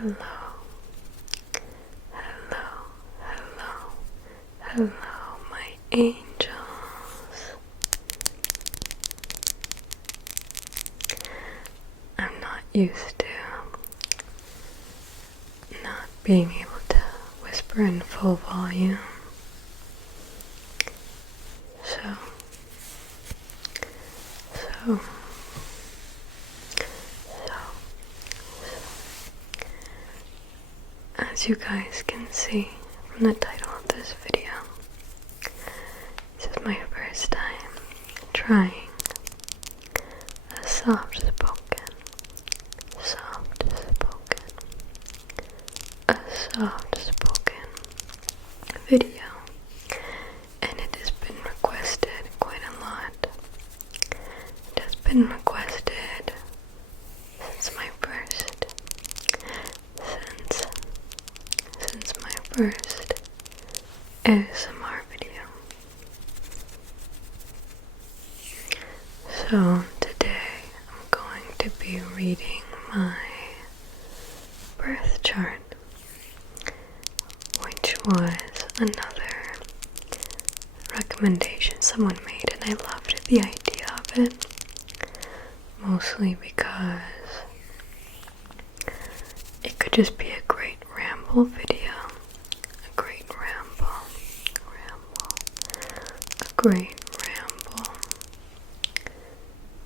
Hello, hello, hello, hello, my angels. I'm not used to not being able to whisper in full volume. So, as you guys can see from the title of this video, this is my first time trying a soft-spoken video, and it has been requested quite a lot. It has been requested since my first ASMR video. So today I'm going to be reading my birth chart, which was another recommendation someone made, and I loved the idea of it, mostly because it could just be a great ramble video,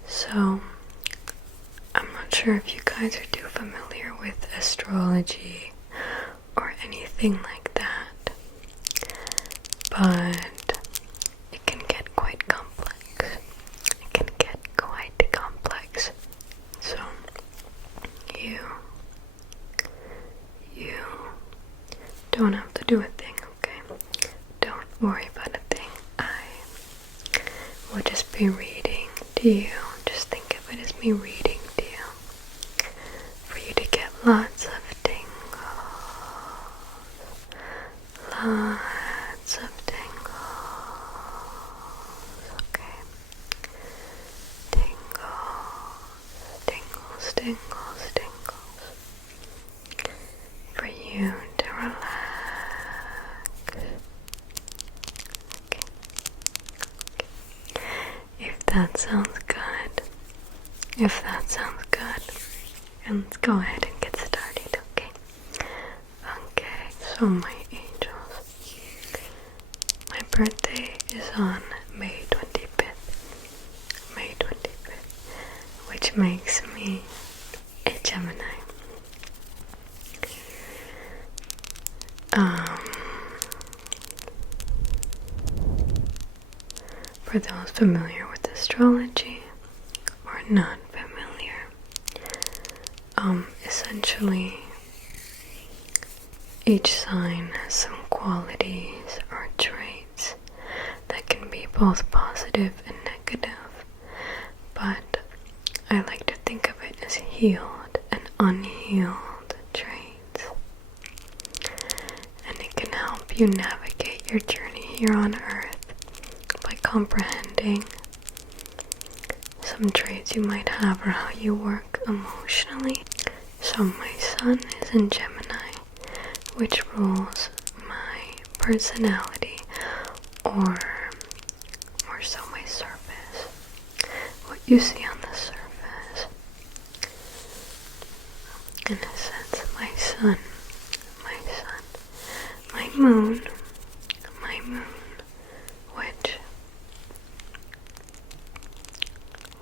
So, I'm not sure if you guys are too familiar with astrology or anything like that, but it can get quite complex. So, you don't have to do a thing, okay? Don't worry about a thing. I will just be reading to you. Just think of it as me reading to you, for you to get lots of tingles. Okay? Tingles. For you to relax. Okay. If that sounds good, and let's go ahead and get started, okay? Okay, so my angels, my birthday is on May 25th, which makes me a Gemini. For those familiar with astrology or not familiar, essentially each sign has some qualities or traits that can be both positive and negative, but I like to think of it as healed and unhealed traits, and it can help you navigate your journey here on Earth by comprehending some traits you might have or how you work emotionally. So my sun is in Gemini, which rules my personality, or more so my surface, what you see on the surface. In a sense, my moon,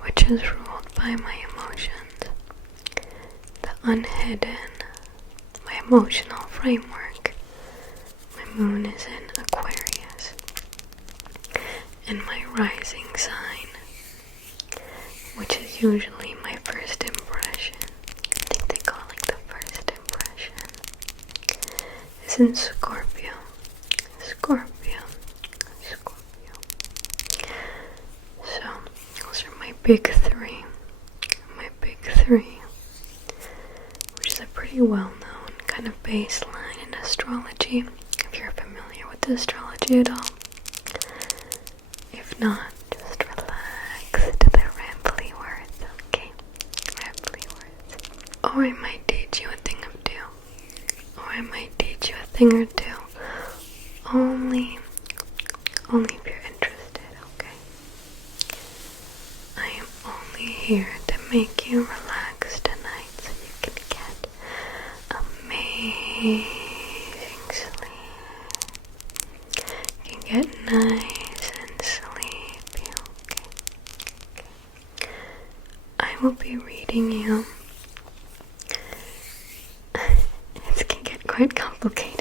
which is ruled by my emotions, the unhidden, my emotional framework. My moon is in Aquarius, and my rising sign, which is usually my first impression, I think they call it the first impression, is in Scorpio. So, those are my big three, which is a pretty well-known kind of baseline in astrology, if you're familiar with astrology at all. If not, just relax to the rambly words, okay? Or I might teach you a thing of two. thing or two. Only if you're interested, okay? I am only here to make you relax tonight so you can get amazing sleep. You can get nice and sleepy, okay? I will be reading you. It can get quite complicated.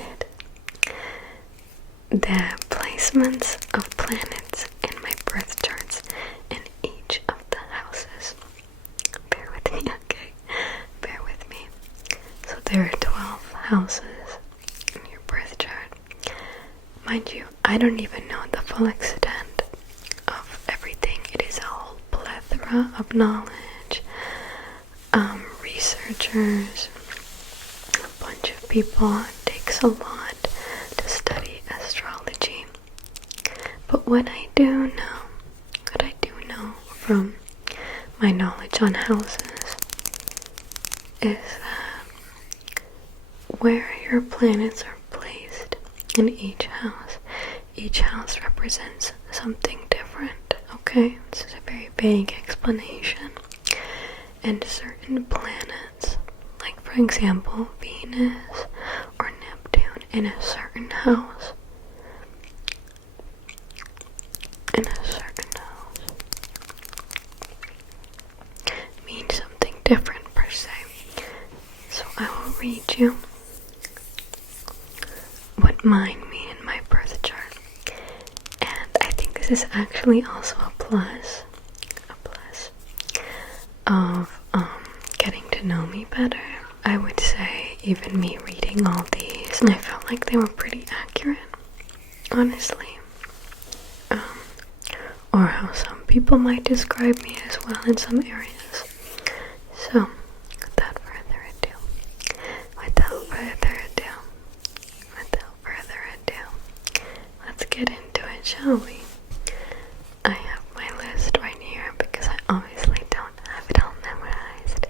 The placements of planets in my birth charts in each of the houses. Bear with me, okay? Bear with me. So there are 12 houses in your birth chart. Mind you, I don't even know the full extent of everything. It is a whole plethora of knowledge. Researchers, a bunch of people. It takes a lot to study astrology. But what I do know from my knowledge on houses is that where your planets are placed in each house represents something different, okay? This is a very vague explanation. And certain planets, like for example Venus or Neptune in a certain house, means something different per se. So I will read you what mine mean in my birth chart. And I think this is actually also a plus of getting to know me better. I would say even me reading all these, and I felt like they were pretty accurate, honestly. Or how some people might describe me as well in some areas. So, without further ado, let's get into it, shall we? I have my list right here because I obviously don't have it all memorized.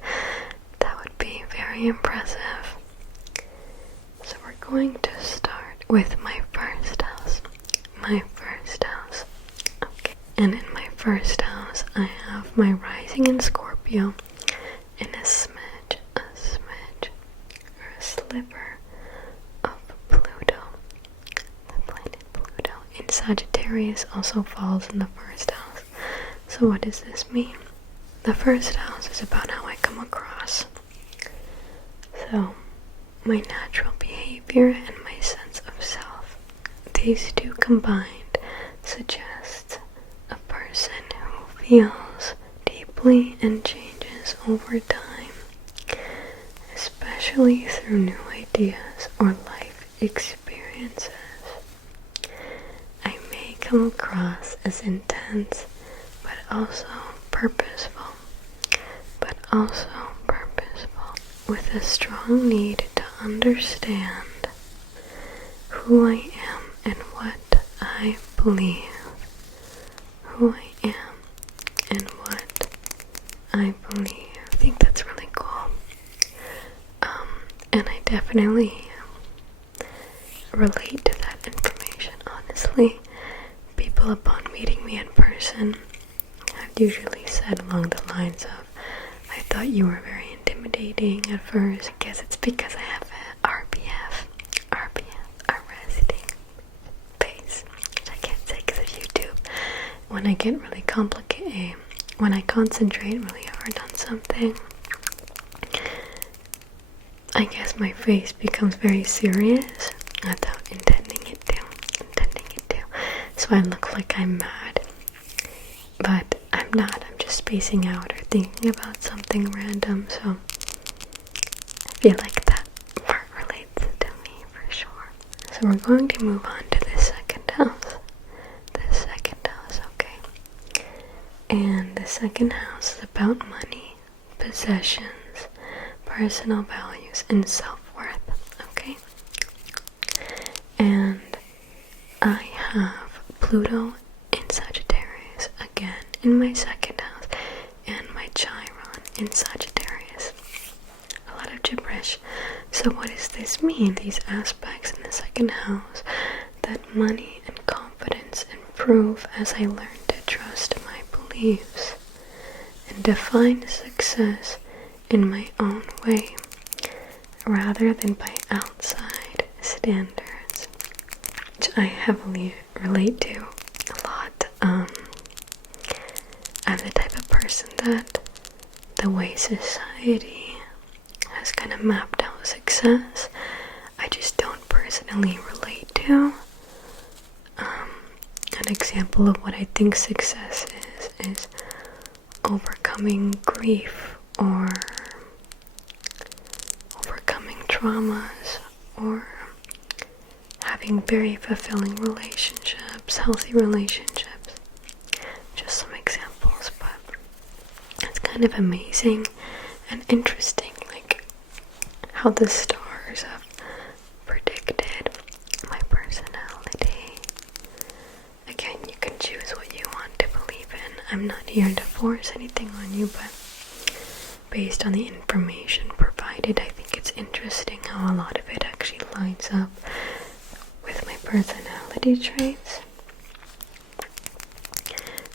That would be very impressive. So we're going to start with my first house. Okay. And in my first house, I have my rising in Scorpio and a smidge, or a sliver of Pluto. The planet Pluto in Sagittarius also falls in the first house. So what does this mean? The first house is about how I come across. So, my natural behavior and my sense of self. These two combined suggest a person who feels deeply and changes over time, especially through new ideas or life experiences. I may come across as intense, but also purposeful, with a strong need to understand who I am and what I believe. I think that's really cool. And I definitely relate to that information, honestly. People upon meeting me in person have usually said along the lines of, I thought you were very intimidating at first. I guess it's because I have a RBF, a resting face, which I can't say because of YouTube. When I get really complicated, when I concentrate really hard on something, I guess my face becomes very serious without intending it to. So I look like I'm mad, but I'm not. I'm just spacing out or thinking about something random, so I feel like that part relates to me for sure. So we're going to move on to the second house. Okay? And the second house is about money, possessions, personal values, and self-worth, okay? And I have Pluto in Sagittarius again in my second house, and my Chiron in Sagittarius. A lot of gibberish. So what does this mean, these aspects in the second second house that money and confidence improve as I learn to trust my beliefs and define success in my own way rather than by outside standards, which I heavily relate to a lot. I'm the type of person that the way society has kind of mapped out success, I just don't personally relate to. An example of what I think success is overcoming grief or overcoming traumas or having very fulfilling relationships, healthy relationships. Just some examples, but it's kind of amazing and interesting, like how the stars have predicted my personality. Again, you can choose what you want to believe in. I'm not here to force anything on you, but based on the information provided, I think it's interesting how a lot of it actually lines up with my personality traits.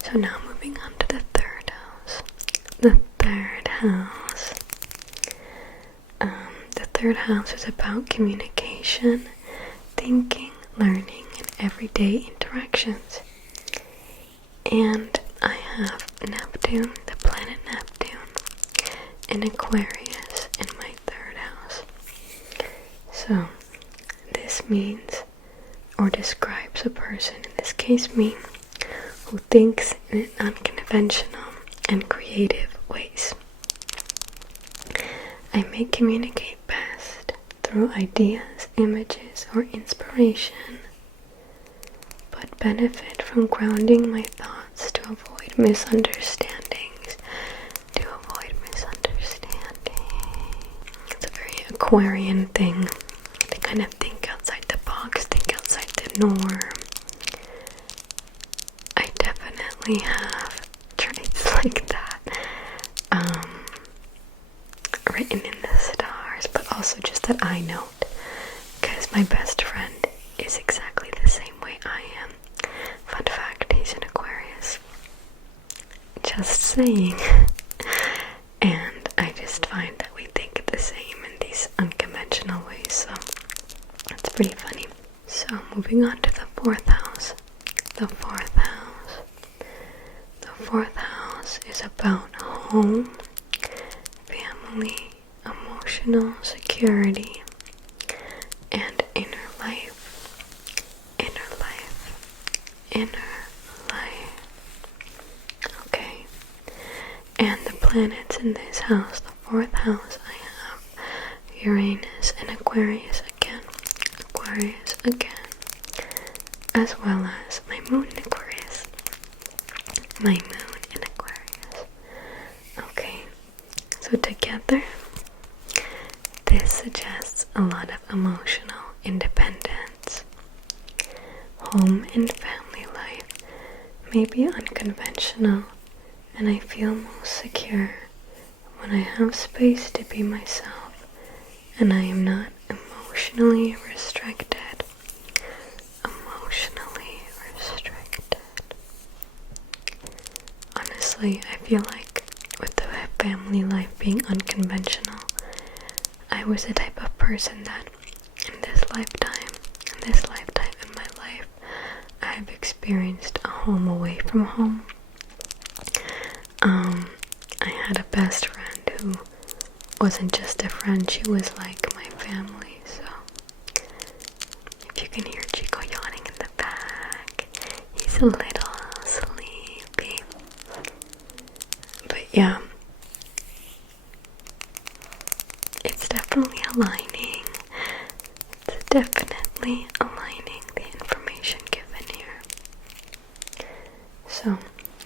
So now moving on to the third house. The third house is about communication, thinking, learning, and everyday interactions. And I have Neptune, the planet Neptune, in Aquarius in my third house. So this means or describes a person, in this case me, who thinks in unconventional and creative ways. I may communicate best through ideas, images, or inspiration, but benefit from grounding my thoughts to avoid misunderstandings. It's a very Aquarian thing to kind of think outside the box, think outside the norm. I definitely have traits like that written in the stars, but also just that I note, because my best friend is exactly the same way I am. Fun fact, he's an Aquarius. Just saying. And I just find that we think the same in these unconventional ways, so it's pretty funny. So moving on to the fourth house. The fourth house is about home, family, emotional security, and inner life. Okay. And the planets in this house, the fourth house, I have Uranus and Aquarius again, as well as my moon in Aquarius. Okay, so together, this suggests a lot of emotional independence. Home and family life may be unconventional, and I feel most secure when I have space to be myself and I am not emotionally restricted. Honestly, I feel like with the family life being unconventional, I was the type of person that in this lifetime in my life, I've experienced a home away from home. I had a best friend who wasn't just a friend, she was like my family, so if you can hear Chico yawning in the back, he's a little sleepy. But yeah, it's definitely aligning. The information given here. So,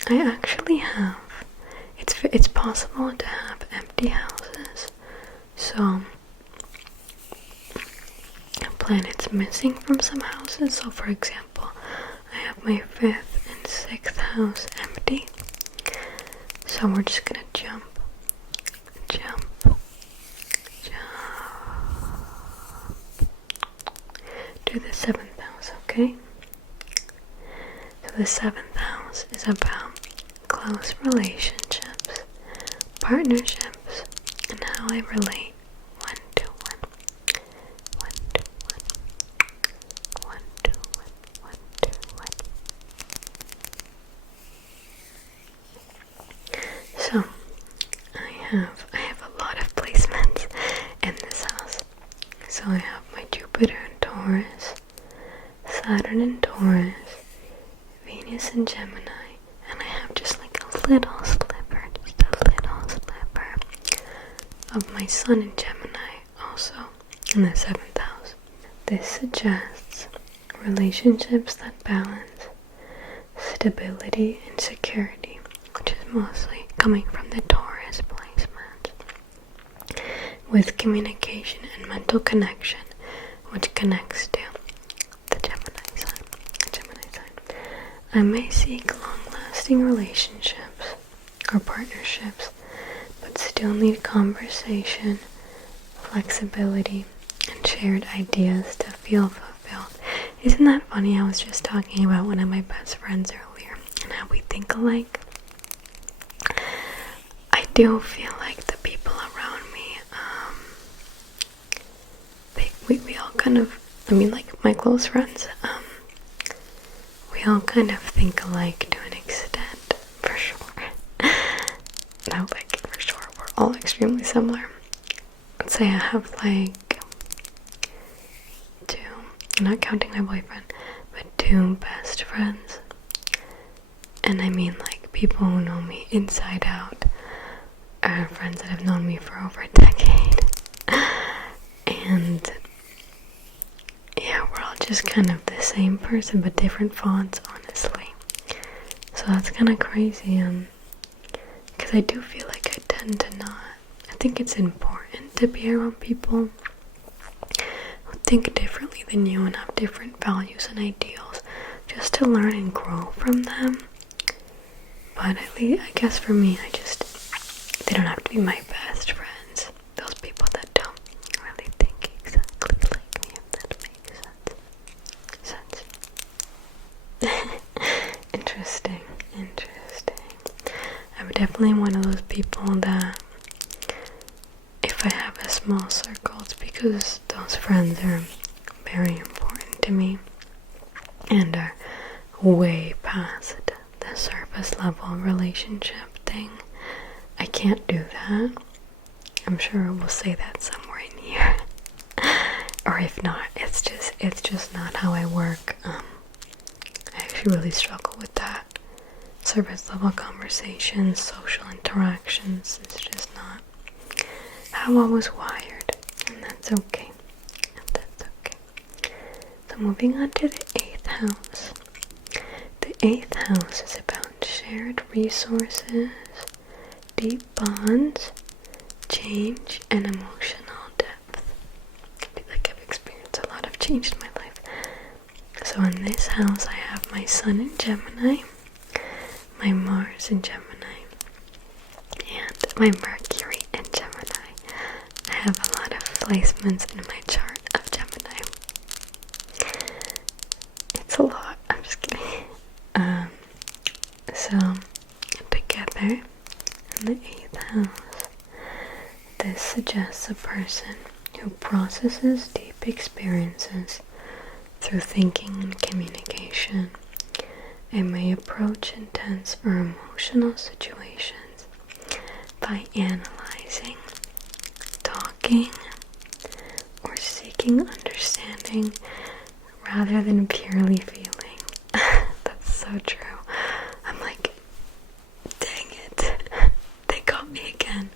I actually have, it's possible to have empty houses. So, a planet's missing from some houses. So, for example, I have my 5th and 6th house empty. So we're just gonna jump do the 7th house, okay? So the 7th house is about close relationships, partnerships, and how I relate one to one. One to one. One to one. One to one. So I have a lot of placements in this house. So I have my Jupiter in Taurus, Saturn in Taurus, Venus in Gemini, and I have just like a little sliver, of my Sun in Gemini also in the 7th house. This suggests relationships that balance stability and security, which is mostly coming from the Taurus placement, with communication and mental connection, which connects to the Gemini sign. I may seek long-lasting relationships or partnerships, but still need conversation, flexibility, and shared ideas to feel fulfilled. Isn't that funny? I was just talking about one of my best friends earlier and how we think alike. I do feel like the people around me, we all kind of, like my close friends, we all kind of think alike to an extent, for sure. No, like, for sure, we're all extremely similar. Let's say I have like 2, not counting my boyfriend, but 2 best friends. And I mean like people who know me inside out, friends that have known me for over a decade. And yeah, we're all just kind of the same person, but different fonts, honestly. So that's kind of crazy, because I do feel like I tend to not. I think it's important to be around people who think differently than you and have different values and ideals, just to learn and grow from them. But at least, I guess for me, they don't have to be my best friends. Those people that don't really think exactly like me, if that makes sense. Interesting. I'm definitely one of those people that if I have a small circle, it's because those friends are very important to me and are way past the surface level relationship thing. I can't do that. I'm sure we'll say that somewhere in here. Or if not, it's just not how I work. I actually really struggle with that. Surface level conversations, social interactions, it's just not how I was wired. And that's okay. So moving on to the 8th house. The 8th house is about shared resources, deep bonds, change, and emotional depth. I feel like I've experienced a lot of change in my life. So in this house, I have my Sun in Gemini, my Mars in Gemini, and my Mercury in Gemini. I have a lot of placements in my chart of Gemini. It's a lot, I'm just kidding. So, together, in the 8th house, this suggests a person who processes deep experiences through thinking and communication and may approach intense or emotional situations by analyzing, talking, or seeking understanding rather than purely feeling. That's so true. I'm like, dang it, they got me again.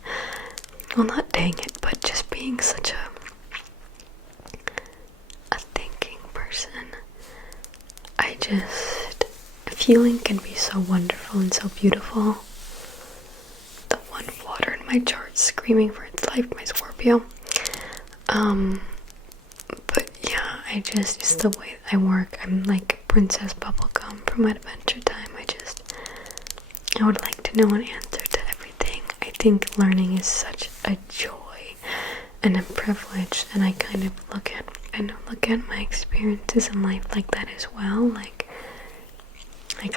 Well, not dang it, but just being such a thinking person. Feeling can be so wonderful and so beautiful. The one water in my chart screaming for its life, my Scorpio. But yeah, it's the way I work. I'm like Princess Bubblegum from Adventure Time. I would like to know an answer to everything. I think learning is such a joy and a privilege, and I kind of look at kind of look at my experiences in life like that as well, like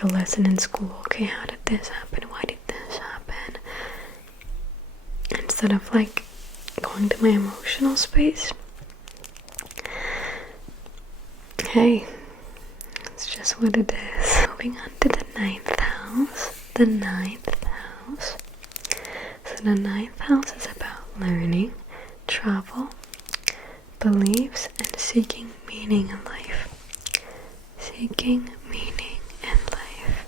a lesson in school. Okay, how did this happen? Why did this happen? Instead of like going to my emotional space. Hey, it's just what it is. Moving on to the 9th house. The 9th house. So the 9th house is about learning, travel, beliefs, and seeking meaning in life. Seeking meaning in life.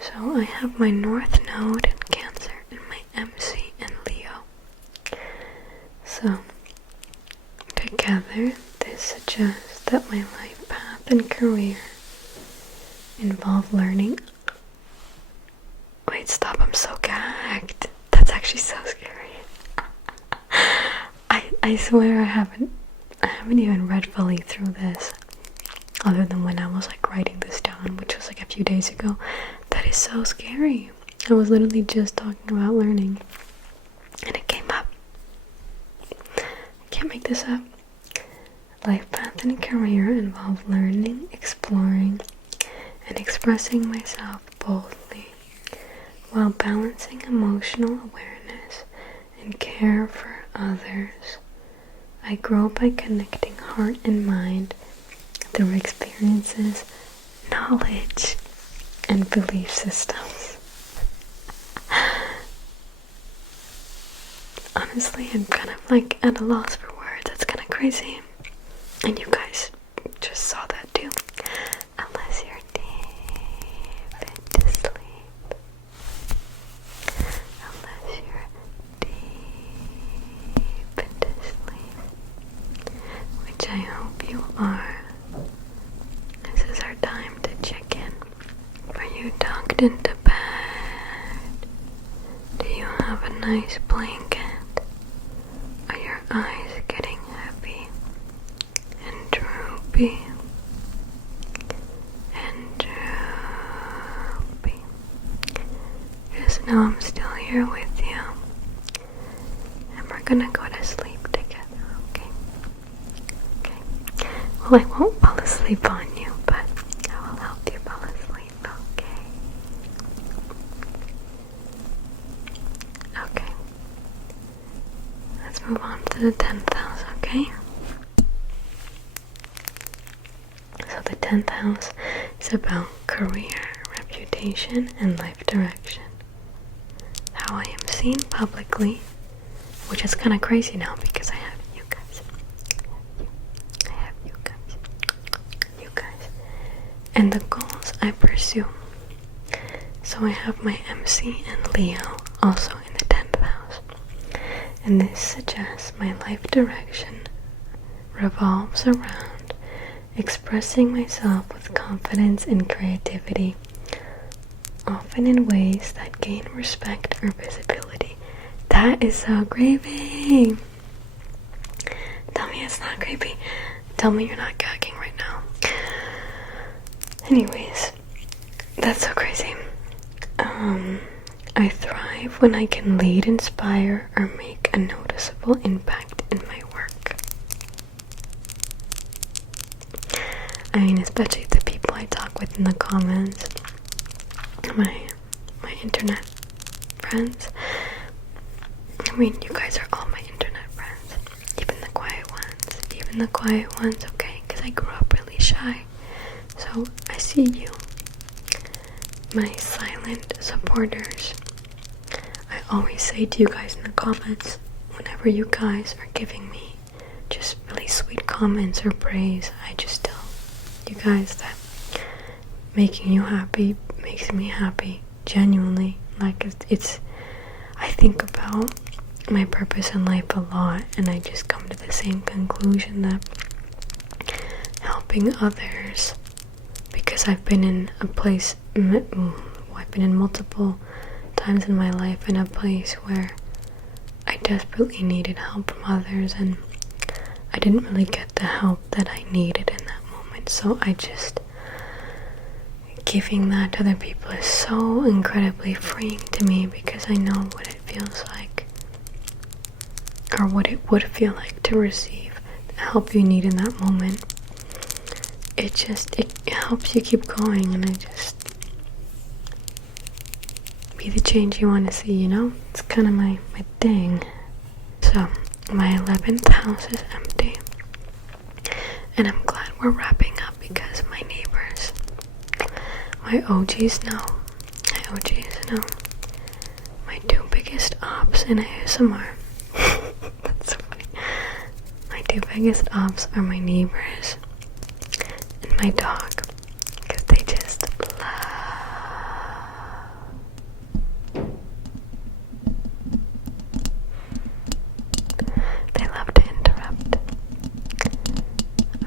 So I have my North Node in Cancer and my MC in Leo. So together, this suggests that my life path and career involve learning. Wait, stop, I'm so gagged. That's actually so scary. I swear I haven't even read fully through this, other than when I was like writing this down, which was like a few days ago. That is so scary. I was literally just talking about learning, and it came up. I can't make this up. Life path and career involve learning, exploring, and expressing myself boldly, while balancing emotional awareness and care for others. I grow by connecting heart and mind through experiences, knowledge, and belief systems. Honestly, I'm kind of like at a loss for words. That's kind of crazy. And you guys just saw that too. Unless you're deep into sleep. Unless you're deep into sleep. Which I hope you are. This is our time to check in. Are you tucked into bed? Do you have a nice blanket? Are your eyes getting heavy and droopy? And droopy. Just know I'm still here with you. And we're gonna go to sleep together, okay? Okay. Well, I won't fall asleep on you, but I will help you fall asleep, okay? Okay. Let's move on to the 10th house, okay? So the 10th house is about career, reputation, and life direction. How I am seen publicly, which is kind of crazy now because I have you guys. I have you guys. And the goals I pursue. So I have my MC and Leo also in the 10th house. And this suggests my life direction revolves around expressing myself with confidence and creativity, often in ways that gain respect or visibility. That is so creepy. Tell me it's not creepy. Tell me you're not gagging right now. Anyways, that's so crazy. I thrive when I can lead, inspire, or make a noticeable impact in my work. I mean, especially the people I talk with in the comments, my internet friends. I mean, you guys are all my internet friends, even the quiet ones, okay? Because I grew up really shy, so I see you, my silent supporters. I always say to you guys in the comments, whenever you guys are giving me just really sweet comments or praise, I just tell you guys that making you happy makes me happy, genuinely. Like it's I think about my purpose in life a lot, and I just come to the same conclusion that helping others, because I've been in a place, I've been in multiple times in my life in a place where I desperately needed help from others, and I didn't really get the help that I needed in that moment. So I just, giving that to other people is so incredibly freeing to me, because I know what it feels like, or what it would feel like to receive help you need in that moment. It helps you keep going, and be the change you want to see, you know? It's kind of my thing. So, my 11th house is empty. And I'm glad we're wrapping up because my neighbors, my OGs know. My two biggest ops in ASMR. That's so funny. My two biggest ops are my neighbors and my dog. Because they just love to interrupt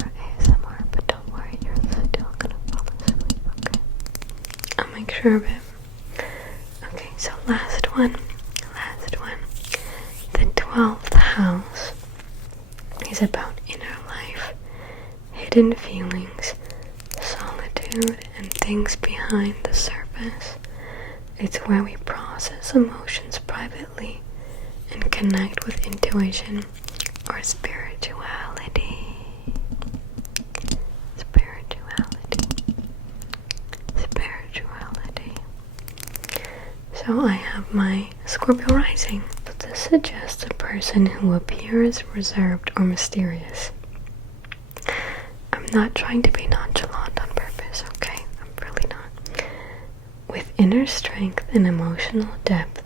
our ASMR, but don't worry, you're still gonna fall asleep, okay? I'll make sure of it. Okay, so last one. The 12th house is about inner life, hidden feelings, solitude, and things behind the surface. It's where we process emotions privately and connect with intuition or spirituality. So I have my Scorpio rising. So this suggests a person who appears reserved or mysterious. I'm not trying to be nonchalant on purpose, okay? I'm really not. With inner strength and emotional depth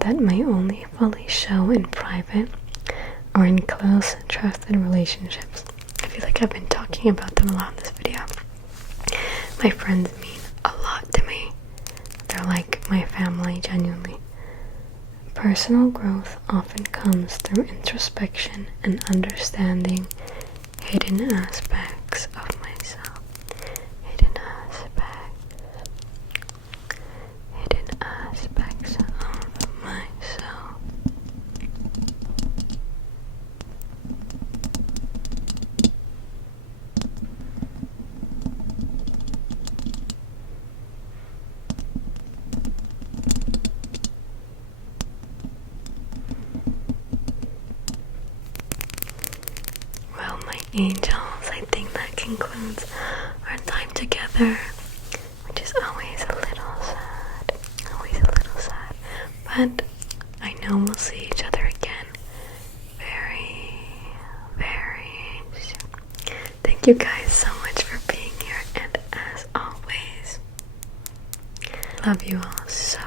that may only fully show in private or in close, trusted relationships. I feel like I've been talking about them a lot in this video. My friends mean a lot to me. They're like my family, genuinely. Personal growth often comes through introspection and understanding hidden aspects of myself. Hidden aspects of myself. Well, my angels, I think that concludes our time together, which is always a little sad. But I know we'll see each other again very, very soon. Thank you guys so much for being here, and as always, love you all so